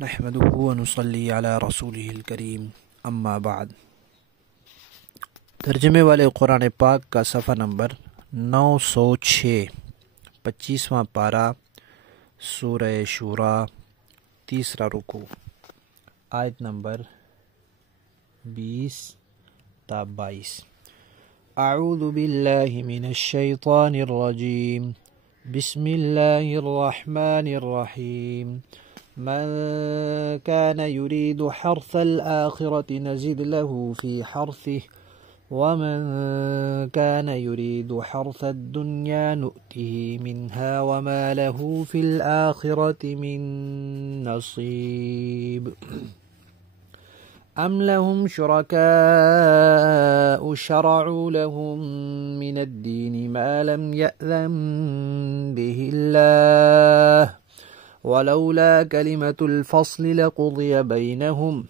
نحمده ونصلي علی رسولہ الکریم اما بعد۔ ترجمے والے قرآن پاک کا صفحہ نمبر 906، 25واں پارہ، سورہ شورى، تیسرا رکوع، آیت نمبر 20 تا 22۔ اعوذ باللہ من الشیطان الرجیم، بسم اللہ الرحمن الرحیم۔ من كان يريد حرث الآخرة نزد له في حرثه ومن كان يريد حرث الدنيا نؤته منها وما له في الآخرة من نصيب أم لهم شركاء شرعوا لهم من الدين ما لم يأذن به الله ولولا كلمة الفصل لقضي بينهم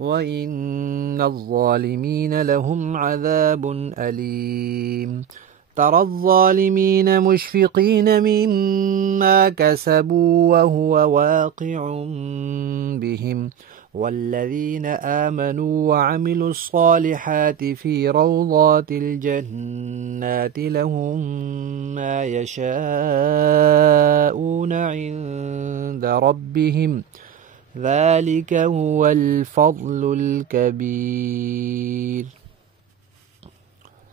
وإن الظالمين لهم عذاب أليم۔ ترى الظالمين مشفقين مما كسبوا وهو واقع بهم والذين آمنوا وعملوا الصالحات في روضات الجنات لهم ما يشاءون عند ربهم ذلك هو الفضل الكبير۔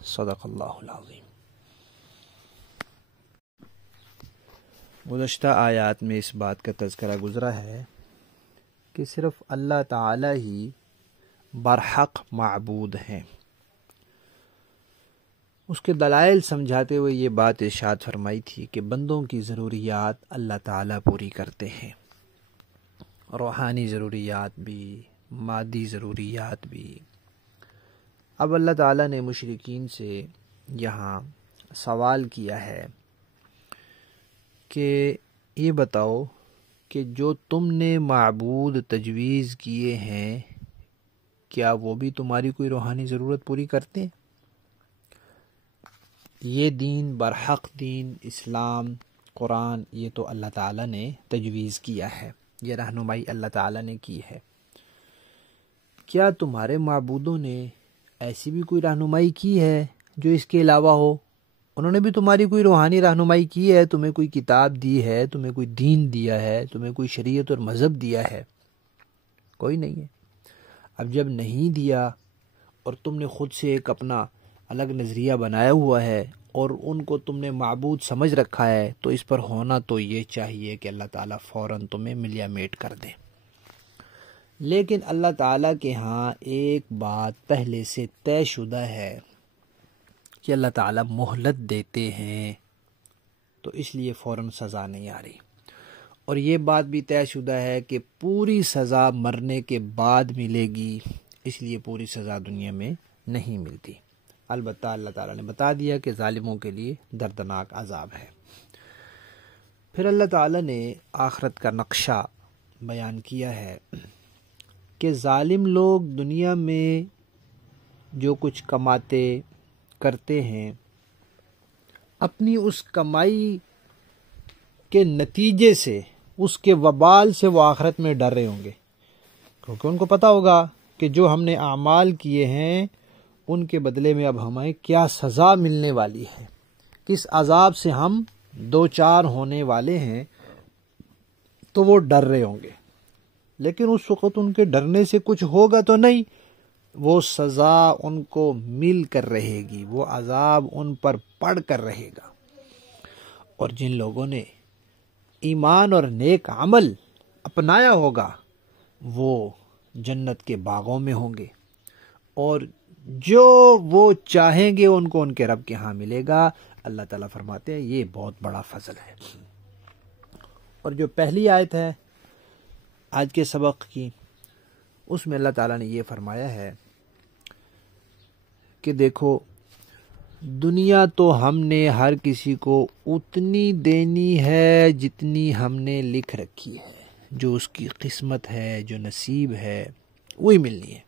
صدق اللہ العظیم۔ گزشتہ آیات میں اس بات کا تذکرہ گزرا ہے کہ صرف اللہ تعالی ہی برحق معبود ہیں۔ اس کے دلائل سمجھاتے ہوئے یہ بات ارشاد فرمائی تھی کہ بندوں کی ضروریات اللہ تعالی پوری کرتے ہیں، روحانی ضروریات بھی، مادی ضروریات بھی۔ اب اللہ تعالیٰ نے مشرکین سے یہاں سوال کیا ہے کہ یہ بتاؤ کہ جو تم نے معبود تجویز کیے ہیں کیا وہ بھی تمہاری کوئی روحانی ضرورت پوری کرتے ہیں؟ یہ دین، برحق دین، اسلام، قرآن، یہ تو اللہ تعالیٰ نے تجویز کیا ہے، یہ رہنمائی اللہ تعالیٰ نے کی ہے۔ کیا تمہارے معبودوں نے ایسی بھی کوئی رہنمائی کی ہے جو اس کے علاوہ ہو؟ انہوں نے بھی تمہاری کوئی روحانی رہنمائی کی ہے، تمہیں کوئی کتاب دی ہے، تمہیں کوئی دین دیا ہے، تمہیں کوئی شریعت اور مذہب دیا ہے؟ کوئی نہیں ہے۔ اب جب نہیں دیا اور تم نے خود سے ایک اپنا الگ نظریہ بنایا ہوا ہے اور ان کو تم نے معبود سمجھ رکھا ہے، تو اس پر ہونا تو یہ چاہیے کہ اللہ تعالیٰ فوراً تمہیں ملیا میٹ کر دے۔ لیکن اللہ تعالیٰ کے ہاں ایک بات پہلے سے طے شدہ ہے کہ اللہ تعالیٰ مہلت دیتے ہیں، تو اس لیے فوراً سزا نہیں آ رہی۔ اور یہ بات بھی طے شدہ ہے کہ پوری سزا مرنے کے بعد ملے گی، اس لیے پوری سزا دنیا میں نہیں ملتی۔ البتہ اللہ تعالیٰ نے بتا دیا کہ ظالموں کے لیے دردناک عذاب ہے۔ پھر اللہ تعالیٰ نے آخرت کا نقشہ بیان کیا ہے کہ ظالم لوگ دنیا میں جو کچھ کماتے کرتے ہیں، اپنی اس کمائی کے نتیجے سے، اس کے وبال سے وہ آخرت میں ڈر رہے ہوں گے، کیونکہ ان کو پتہ ہوگا کہ جو ہم نے اعمال کیے ہیں ان کے بدلے میں اب ہمیں کیا سزا ملنے والی ہے، کس عذاب سے ہم دوچار ہونے والے ہیں، تو وہ ڈر رہے ہوں گے۔ لیکن اس وقت ان کے ڈرنے سے کچھ ہوگا تو نہیں، وہ سزا ان کو مل کر رہے گی، وہ عذاب ان پر پڑ کر رہے گا۔ اور جن لوگوں نے ایمان اور نیک عمل اپنایا ہوگا وہ جنت کے باغوں میں ہوں گے، اور جو وہ چاہیں گے ان کو ان کے رب کے ہاں ملے گا۔ اللہ تعالیٰ فرماتے ہیں یہ بہت بڑا فضل ہے۔ اور جو پہلی آیت ہے آج کے سبق کی، اس میں اللہ تعالیٰ نے یہ فرمایا ہے کہ دیکھو دنیا تو ہم نے ہر کسی کو اتنی دینی ہے جتنی ہم نے لکھ رکھی ہے، جو اس کی قسمت ہے، جو نصیب ہے، وہی ملنی ہے۔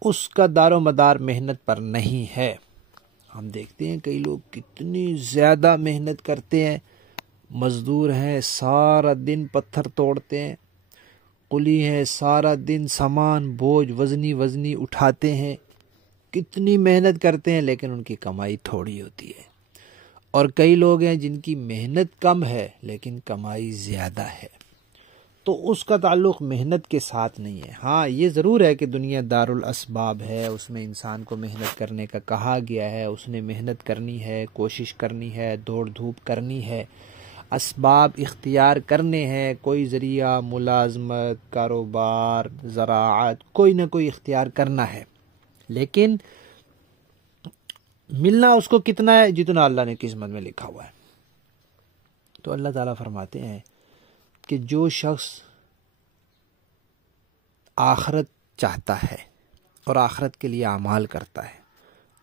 اس کا دار و مدار محنت پر نہیں ہے۔ ہم دیکھتے ہیں کئی لوگ کتنی زیادہ محنت کرتے ہیں، مزدور ہیں سارا دن پتھر توڑتے ہیں، قلی ہیں سارا دن سامان بوجھ وزنی اٹھاتے ہیں، کتنی محنت کرتے ہیں لیکن ان کی کمائی تھوڑی ہوتی ہے۔ اور کئی لوگ ہیں جن کی محنت کم ہے لیکن کمائی زیادہ ہے، تو اس کا تعلق محنت کے ساتھ نہیں ہے۔ ہاں یہ ضرور ہے کہ دنیا دار الاسباب ہے، اس میں انسان کو محنت کرنے کا کہا گیا ہے، اس نے محنت کرنی ہے، کوشش کرنی ہے، دوڑ دھوپ کرنی ہے، اسباب اختیار کرنے ہیں، کوئی ذریعہ ملازمت، کاروبار، زراعت، کوئی نہ کوئی اختیار کرنا ہے، لیکن ملنا اس کو کتنا ہے؟ جتنا اللہ نے قسمت میں لکھا ہوا ہے۔ تو اللہ تعالیٰ فرماتے ہیں کہ جو شخص آخرت چاہتا ہے اور آخرت کے لیے اعمال کرتا ہے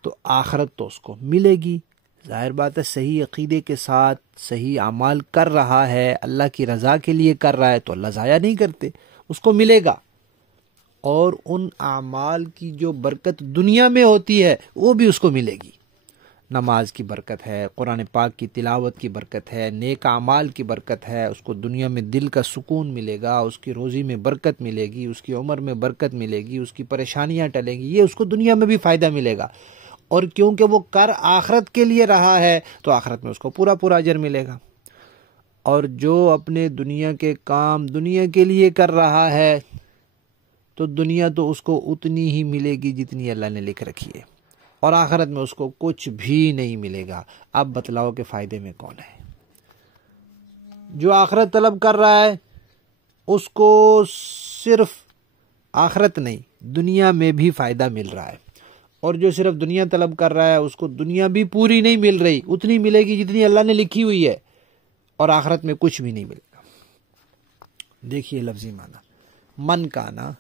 تو آخرت تو اس کو ملے گی، ظاہر بات ہے، صحیح عقیدے کے ساتھ صحیح اعمال کر رہا ہے، اللہ کی رضا کے لیے کر رہا ہے تو اللہ ضائع نہیں کرتے، اس کو ملے گا۔ اور ان اعمال کی جو برکت دنیا میں ہوتی ہے وہ بھی اس کو ملے گی، نماز کی برکت ہے، قرآن پاک کی تلاوت کی برکت ہے، نیک اعمال کی برکت ہے، اس کو دنیا میں دل کا سکون ملے گا، اس کی روزی میں برکت ملے گی، اس کی عمر میں برکت ملے گی، اس کی پریشانیاں ٹلیں گی، یہ اس کو دنیا میں بھی فائدہ ملے گا۔ اور کیونکہ وہ کر آخرت کے لیے رہا ہے تو آخرت میں اس کو پورا اجر ملے گا۔ اور جو اپنے دنیا کے کام دنیا کے لیے کر رہا ہے تو دنیا تو اس کو اتنی ہی ملے گی جتنی اللہ نے لکھ رکھی ہے، اور آخرت میں اس کو کچھ بھی نہیں ملے گا۔ اب بتلاؤ کہ فائدے میں کون ہے؟ جو آخرت طلب کر رہا ہے اس کو صرف آخرت نہیں دنیا میں بھی فائدہ مل رہا ہے، اور جو صرف دنیا طلب کر رہا ہے اس کو دنیا بھی پوری نہیں مل رہی، اتنی ملے گی جتنی اللہ نے لکھی ہوئی ہے، اور آخرت میں کچھ بھی نہیں ملے گا۔ دیکھیے لفظی معنی، من کانا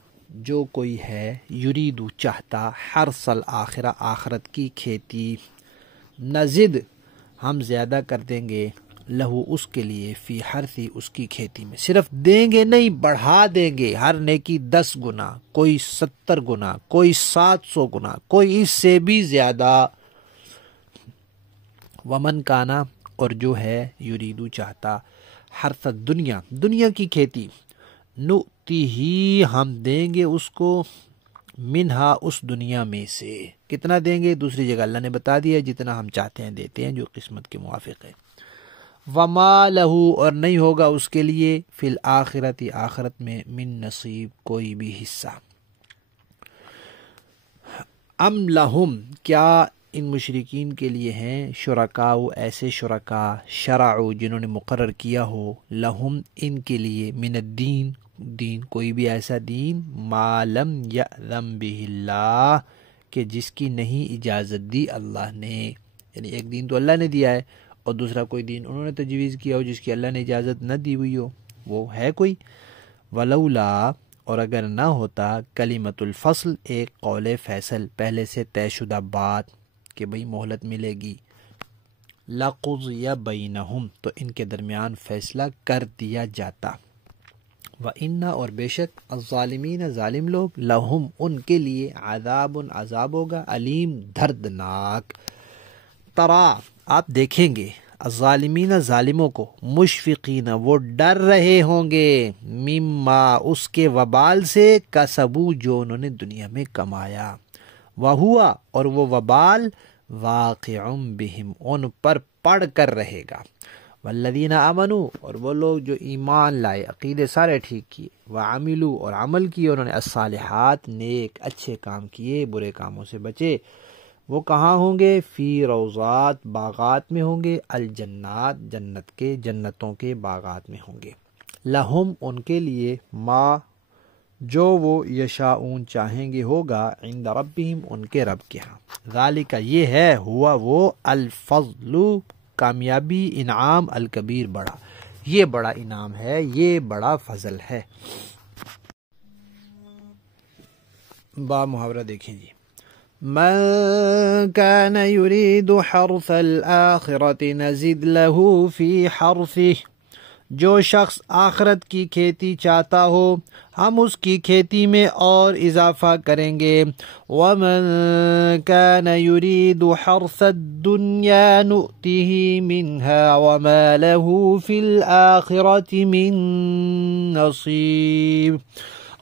جو کوئی ہے، یریدو چاہتا، حرث الآخرہ آخرت کی کھیتی، نزد ہم زیادہ کر دیں گے، لہو اس کے لیے، فی حرثی اس کی کھیتی میں، صرف دیں گے نہیں بڑھا دیں گے، ہر نیکی 10 گنا، کوئی 70 گنا، کوئی 700 گنا، کوئی اس سے بھی زیادہ۔ ومن کانا اور جو ہے یریدو چاہتا، حرث الدنیا دنیا کی کھیتی، نؤتی ہی ہم دیں گے اس کو، منہا اس دنیا میں سے، کتنا دیں گے دوسری جگہ اللہ نے بتا دیا، جتنا ہم چاہتے ہیں دیتے ہیں جو قسمت کے موافق ہے۔ وما لہو اور نہیں ہوگا اس کے لیے، فی الآخرت آخرت میں، من نصیب کوئی بھی حصہ۔ ام لہم کیا ان مشرکین کے لیے ہیں، شرکاء ایسے شرکاء، شرعوا جنہوں نے مقرر کیا ہو، لہم ان کے لیے، من الدین دین کوئی بھی ایسا دین، ما لم یأذن بہ اللہ کہ جس کی نہیں اجازت دی اللہ نے، یعنی ایک دین تو اللہ نے دیا ہے اور دوسرا کوئی دین انہوں نے تجویز کیا ہو جس کی اللہ نے اجازت نہ دی ہوئی ہو، وہ ہے کوئی؟ ولولا اور اگر نہ ہوتا، کلمۃ الفصل ایک قول فیصل، پہلے سے طے شدہ بات کہ بھئی مہلت ملے گی، لقضی بینہم تو ان کے درمیان فیصلہ کر دیا جاتا، وَإِنَّ اور بے شک الظالمین ظالم لوگ، لہم ان کے لیے، عذاب عذاب ہوگا، علیم دردناک۔ ترا آپ دیکھیں گے، الظالمین ظالموں کو، مشفقین وہ ڈر رہے ہوں گے، مما اس کے وبال سے، کسبو جو انہوں نے دنیا میں کمایا، وہوا اور وہ وبال، واقع بہم ان پر پڑ کر رہے گا، والذین آمنوا اور وہ لوگ جو ایمان لائے، عقیدے سارے ٹھیک کیے، وعملوا اور عمل کیے انہوں نے، الصالحات نیک اچھے کام کیے، برے کاموں سے بچے، وہ کہاں ہوں گے؟ فی روضات باغات میں ہوں گے، الجنات جنت کے جنتوں کے باغات میں ہوں گے، لہم ان کے لیے، ما جو وہ یشاؤون چاہیں گے ہوگا، عند ربہم ان کے رب کے ہاں، ذالک یہ ہے، ہوا وہ، الفضل کامیابی، انعام، الکبیر بڑا، یہ بڑا انعام ہے، یہ بڑا فضل ہے۔ با محاورہ دیکھیں جی، من كان يريد حرث الآخرة نزد له في حرثه جو شخص آخرت کی کھیتی چاہتا ہو ہم اس کی کھیتی میں اور اضافہ کریں گے. وَمَن كَانَ يُرِيدُ حَرْثَ الدُّنْيَا نُؤْتِهِ مِنْهَا وَمَا لَهُ فِي الْآخِرَةِ مِنْ نَصِيبٍ.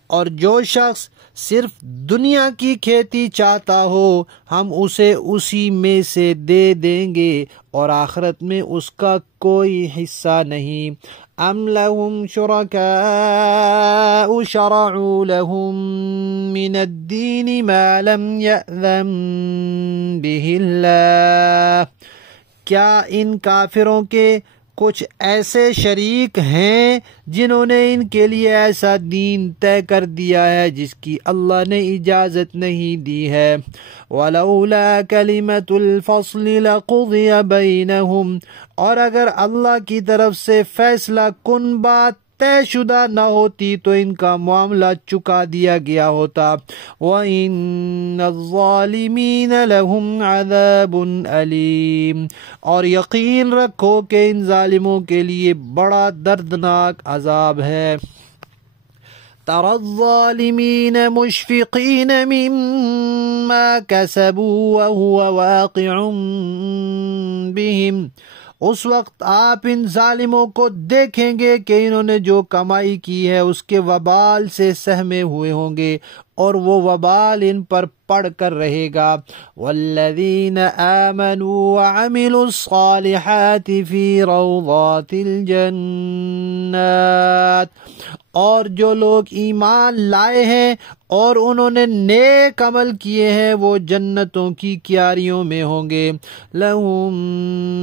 اور جو شخص صرف دنیا کی کھیتی چاہتا ہو ہم اسے اسی میں سے دے دیں گے اور آخرت میں اس کا کوئی حصہ نہیں. ام لهم شركاء شرعوا لهم من الدين ما لم يأذن به الله. کیا ان کافروں کے کچھ ایسے شریک ہیں جنہوں نے ان کے لیے ایسا دین طے کر دیا ہے جس کی اللہ نے اجازت نہیں دی ہے. وَلَوْلَا كَلِمَةُ الْفَصْلِ لَقُضِيَ بَيْنَهُمْ. اور اگر اللہ کی طرف سے فیصلہ کن بات طے شدہ نہ ہوتی تو ان کا معاملہ چکا دیا گیا ہوتا. وَإِنَّ الظَّالِمِينَ لَهُمْ عَذَابٌ أَلِيمٌ. اور یقین رکھو کہ ان ظالموں کے لیے بڑا دردناک عذاب ہے. تَرَى الظَّالِمِينَ مُشْفِقِينَ مِمَّا كَسَبُوا وَهُوَ وَاقِعٌ بِهِمْ. اس وقت آپ ان ظالموں کو دیکھیں گے کہ انہوں نے جو کمائی کی ہے اس کے وبال سے سہمے ہوئے ہوں گے اور وہ وبال ان پر پڑ کر رہے گا. والذین آمنوا وعملوا الصالحات فی روضات الجنات. اور جو لوگ ایمان لائے ہیں اور انہوں نے نیک عمل کیے ہیں وہ جنتوں کی کیاریوں میں ہوں گے. لَهُم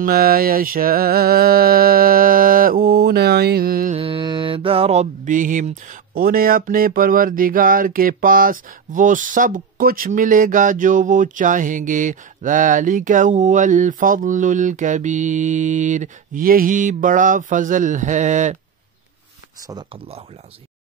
مَّا يَشَاءُونَ عِندَ رَبِّهِمْ. انہیں اپنے پروردگار کے پاس وہ سب کچھ ملے گا جو وہ چاہیں گے. ذَلِكَ هُوَ الْفَضْلُ الْكَبِيرُ. یہی بڑا فضل ہے. صدق اللہ العظیم.